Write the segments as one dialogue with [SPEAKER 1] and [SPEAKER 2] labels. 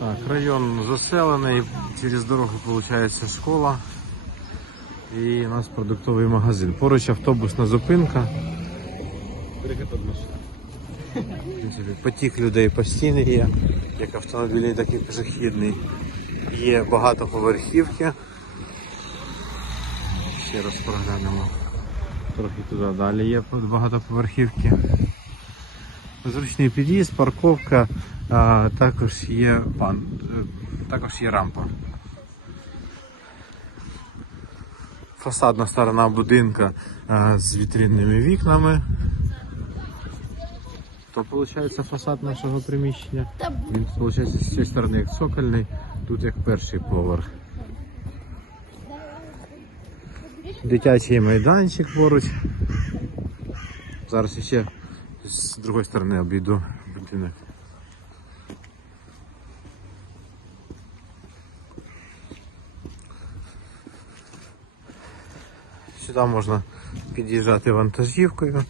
[SPEAKER 1] Так, район заселений, через дорогу виходить школа. І у нас продуктовий магазин. Поруч автобусна зупинка. Потік людей постійний є, як автомобільний, так і пішохідний. Є багатоповерхівки. Ще раз проглянемо. Трохи туди далі є багатоповерхівки. Зручний під'їзд, парковка, а, також є пан, е, також є рампа. Фасадна сторона будинка а, з вітринними вікнами. То виходить фасад нашого приміщення. Він виходить з цієї сторони як цокольний, тут як перший поверх. Дитячий майданчик поруч. Зараз ще з другої сторони обійду будинок. Сюди можна під'їжджати вантажівкою.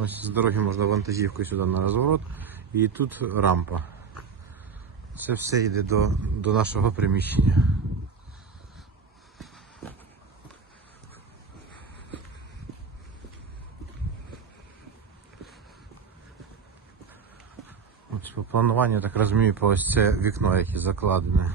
[SPEAKER 1] Ось з дороги можна вантажівкою сюди на розворот. І тут рампа. Це все йде до, до нашого приміщення. Ось по плануванню, так розумію, по ось це вікно, яке закладене.